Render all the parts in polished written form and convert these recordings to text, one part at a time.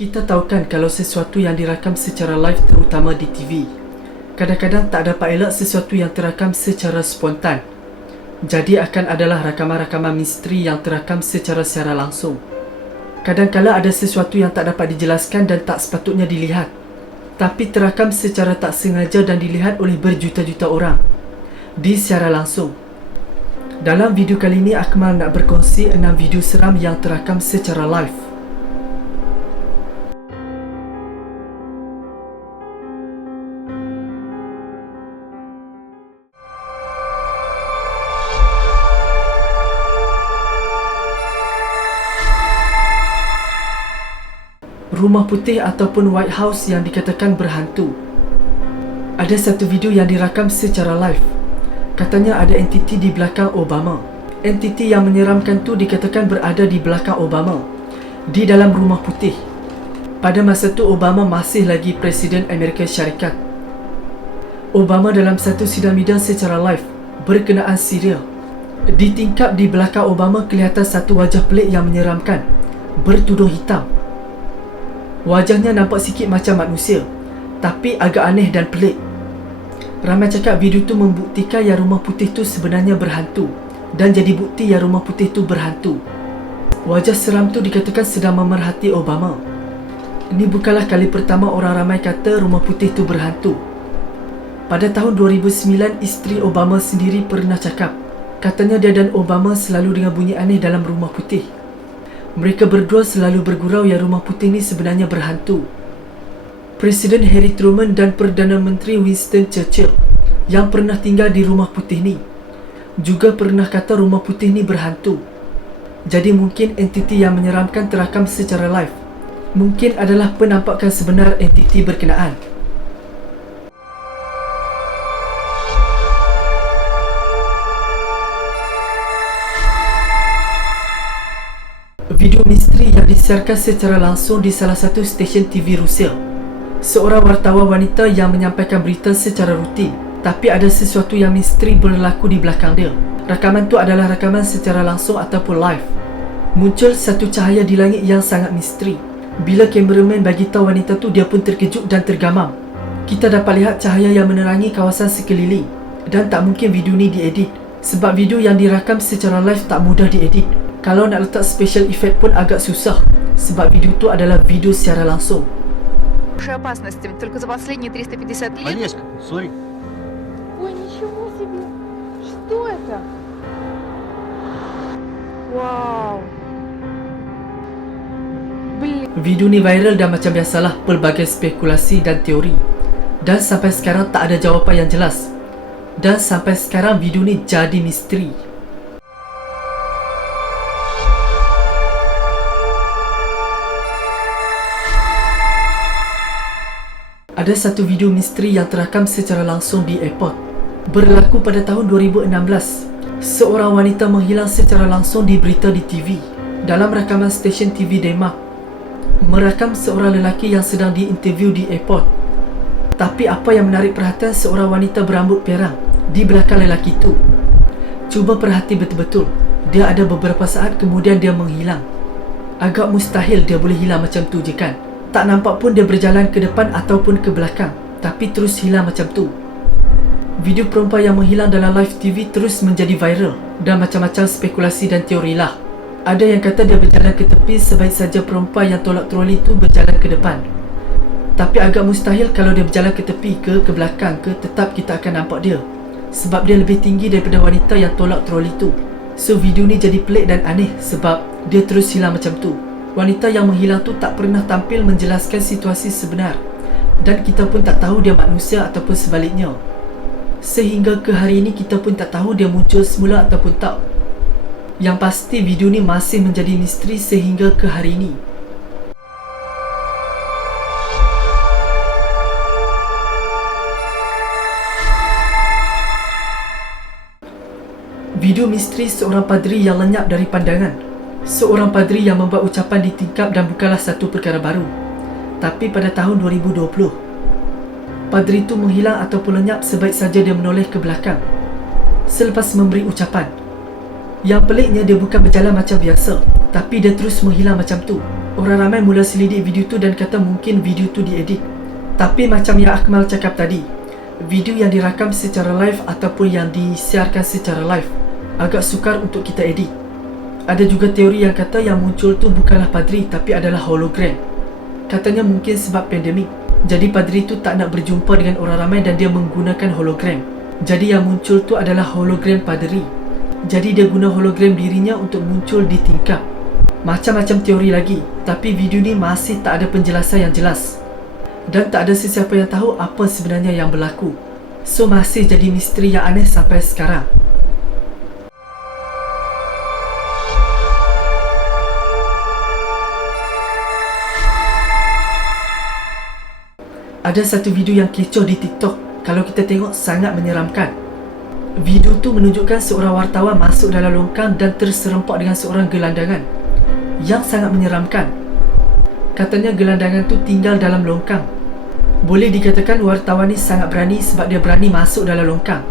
Kita tahu kan kalau sesuatu yang dirakam secara live, terutama di TV, kadang-kadang tak dapat elak sesuatu yang terakam secara spontan. Jadi akan adalah rakaman-rakaman misteri yang terakam secara langsung. Kadang-kala ada sesuatu yang tak dapat dijelaskan dan tak sepatutnya dilihat, tapi terakam secara tak sengaja dan dilihat oleh berjuta-juta orang di secara langsung. Dalam video kali ini, Akmal nak berkongsi 6 video seram yang terakam secara live. Rumah Putih ataupun White House yang dikatakan berhantu. Ada satu video yang dirakam secara live. Katanya ada entiti di belakang Obama. Entiti yang menyeramkan tu dikatakan berada di belakang Obama, di dalam Rumah Putih. Pada masa tu Obama masih lagi Presiden Amerika Syarikat. Obama dalam satu sidang media secara live berkenaan Syria. Ditingkap di belakang Obama kelihatan satu wajah pelik yang menyeramkan, bertudung hitam. Wajahnya nampak sikit macam manusia, tapi agak aneh dan pelik. Ramai cakap video tu membuktikan yang Rumah Putih tu sebenarnya berhantu, dan jadi bukti yang Rumah Putih tu berhantu. Wajah seram tu dikatakan sedang memerhati Obama. Ini bukanlah kali pertama orang ramai kata Rumah Putih tu berhantu. Pada tahun 2009, isteri Obama sendiri pernah cakap, katanya dia dan Obama selalu dengar bunyi aneh dalam Rumah Putih. Mereka berdua selalu bergurau yang Rumah Putih ni sebenarnya berhantu. Presiden Harry Truman dan Perdana Menteri Winston Churchill yang pernah tinggal di Rumah Putih ni juga pernah kata Rumah Putih ni berhantu. Jadi mungkin entiti yang menyeramkan terakam secara live mungkin adalah penampakan sebenar entiti berkenaan. Video misteri yang disiarkan secara langsung di salah satu stesen TV Rusia. Seorang wartawan wanita yang menyampaikan berita secara rutin, tapi ada sesuatu yang misteri berlaku di belakang dia. Rakaman tu adalah rakaman secara langsung ataupun live. Muncul satu cahaya di langit yang sangat misteri. Bila kameraman bagi tahu wanita tu, dia pun terkejut dan tergamam. Kita dapat lihat cahaya yang menerangi kawasan sekeliling. Dan tak mungkin video ni diedit, sebab video yang dirakam secara live tak mudah diedit. Kalau nak letak special effect pun agak susah, sebab video tu adalah video secara langsung. Опасности только за последние 350 лет. Олеська, смотри. Ой, ничего себе! Что это? Вау! Блин! Video ni viral dan macam biasalah pelbagai spekulasi dan teori. Dan sampai sekarang tak ada jawapan yang jelas. Dan sampai sekarang video ni jadi misteri. Ada satu video misteri yang terakam secara langsung di airport. Berlaku pada tahun 2016. Seorang wanita menghilang secara langsung di berita di TV. Dalam rakaman stesen TV Denmark, merakam seorang lelaki yang sedang diinterview di airport. Tapi apa yang menarik perhatian, seorang wanita berambut pirang di belakang lelaki itu. Cuba perhati betul-betul. Dia ada beberapa saat kemudian dia menghilang. Agak mustahil dia boleh hilang macam tu je kan? Tak nampak pun dia berjalan ke depan ataupun ke belakang, tapi terus hilang macam tu. Video perempuan yang menghilang dalam live TV terus menjadi viral dan macam-macam spekulasi dan teori lah. Ada yang kata dia berjalan ke tepi, sebaik saja perempuan yang tolak troli tu berjalan ke depan. Tapi agak mustahil kalau dia berjalan ke tepi ke belakang ke, tetap kita akan nampak dia, sebab dia lebih tinggi daripada wanita yang tolak troli tu. So video ni jadi pelik dan aneh sebab dia terus hilang macam tu. Wanita yang menghilang tu tak pernah tampil menjelaskan situasi sebenar, dan kita pun tak tahu dia manusia ataupun sebaliknya. Sehingga ke hari ini kita pun tak tahu dia muncul semula ataupun tak. Yang pasti video ni masih menjadi misteri sehingga ke hari ini. Video misteri seorang padri yang lenyap dari pandangan. Seorang padri yang membuat ucapan ditingkap dan bukanlah satu perkara baru. Tapi pada tahun 2020, padri itu menghilang ataupun lenyap sebaik saja dia menoleh ke belakang selepas memberi ucapan. Yang peliknya dia bukan berjalan macam biasa, tapi dia terus menghilang macam tu. Orang ramai mula selidik video tu dan kata mungkin video tu diedit. Tapi macam yang Akmal cakap tadi, video yang dirakam secara live ataupun yang disiarkan secara live agak sukar untuk kita edit. Ada juga teori yang kata yang muncul tu bukanlah padri tapi adalah hologram. Katanya mungkin sebab pandemik, jadi padri tu tak nak berjumpa dengan orang ramai dan dia menggunakan hologram. Jadi yang muncul tu adalah hologram padri. Jadi dia guna hologram dirinya untuk muncul di tingkap. Macam-macam teori lagi, tapi video ni masih tak ada penjelasan yang jelas. Dan tak ada sesiapa yang tahu apa sebenarnya yang berlaku. So masih jadi misteri yang aneh sampai sekarang. Ada satu video yang kecoh di TikTok. Kalau kita tengok sangat menyeramkan. Video tu menunjukkan seorang wartawan masuk dalam longkang dan terserempak dengan seorang gelandangan yang sangat menyeramkan. Katanya gelandangan tu tinggal dalam longkang. Boleh dikatakan wartawan ni sangat berani sebab dia berani masuk dalam longkang,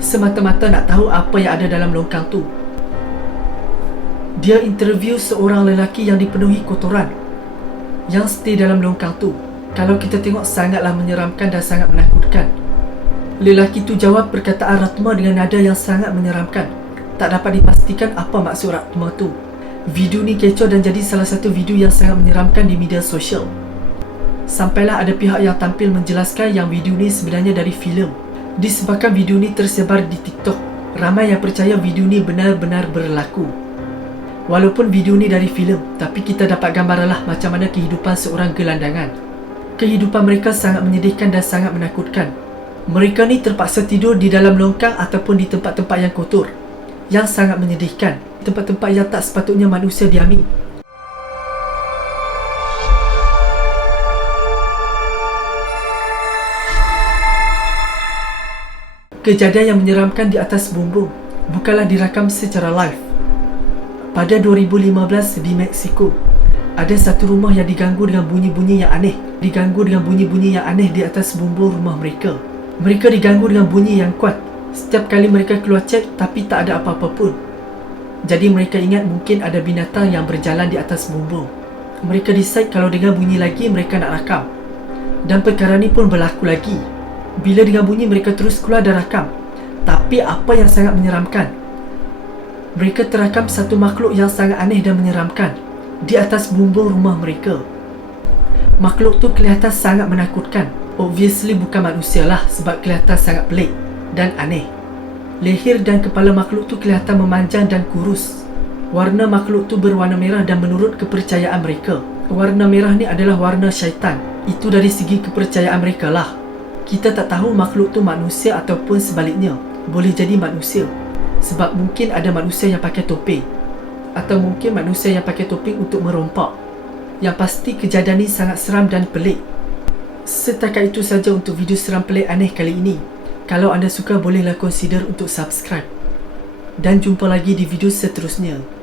semata-mata nak tahu apa yang ada dalam longkang tu. Dia interview seorang lelaki yang dipenuhi kotoran yang stay dalam longkang tu. Kalau kita tengok sangatlah menyeramkan dan sangat menakutkan. Lelaki tu jawab perkataan Ratma dengan nada yang sangat menyeramkan. Tak dapat dipastikan apa maksud Ratma tu. Video ni kecoh dan jadi salah satu video yang sangat menyeramkan di media sosial. Sampailah ada pihak yang tampil menjelaskan yang video ni sebenarnya dari filem. Disebabkan video ni tersebar di TikTok, ramai yang percaya video ni benar-benar berlaku. Walaupun video ni dari filem, tapi kita dapat gambaranlah macam mana kehidupan seorang gelandangan. Kehidupan mereka sangat menyedihkan dan sangat menakutkan. Mereka ni terpaksa tidur di dalam longkang ataupun di tempat-tempat yang kotor, yang sangat menyedihkan, tempat-tempat yang tak sepatutnya manusia diami. Kejadian yang menyeramkan di atas bumbung bukanlah dirakam secara live. Pada 2015 di Mexico, ada satu rumah yang diganggu dengan bunyi-bunyi yang aneh. Diganggu dengan bunyi-bunyi yang aneh di atas bumbung rumah mereka. Mereka diganggu dengan bunyi yang kuat. Setiap kali mereka keluar cek, tapi tak ada apa-apa pun. Jadi mereka ingat mungkin ada binatang yang berjalan di atas bumbung. Mereka decide kalau dengar bunyi lagi, mereka nak rakam. Dan perkara ni pun berlaku lagi. Bila dengar bunyi, mereka terus keluar dan rakam. Tapi apa yang sangat menyeramkan, mereka terakam satu makhluk yang sangat aneh dan menyeramkan di atas bumbung rumah mereka. Makhluk tu kelihatan sangat menakutkan. Obviously bukan manusia lah sebab kelihatan sangat pelik dan aneh. Leher dan kepala makhluk tu kelihatan memanjang dan kurus. Warna makhluk tu berwarna merah dan menurut kepercayaan mereka, warna merah ni adalah warna syaitan. Itu dari segi kepercayaan mereka lah. Kita tak tahu makhluk tu manusia ataupun sebaliknya. Boleh jadi manusia sebab mungkin ada manusia yang pakai topeng, atau mungkin manusia yang pakai topeng untuk merompak. Yang pasti kejadian ni sangat seram dan pelik. Setakat itu saja untuk video seram pelik aneh kali ini. Kalau anda suka, bolehlah consider untuk subscribe. Dan jumpa lagi di video seterusnya.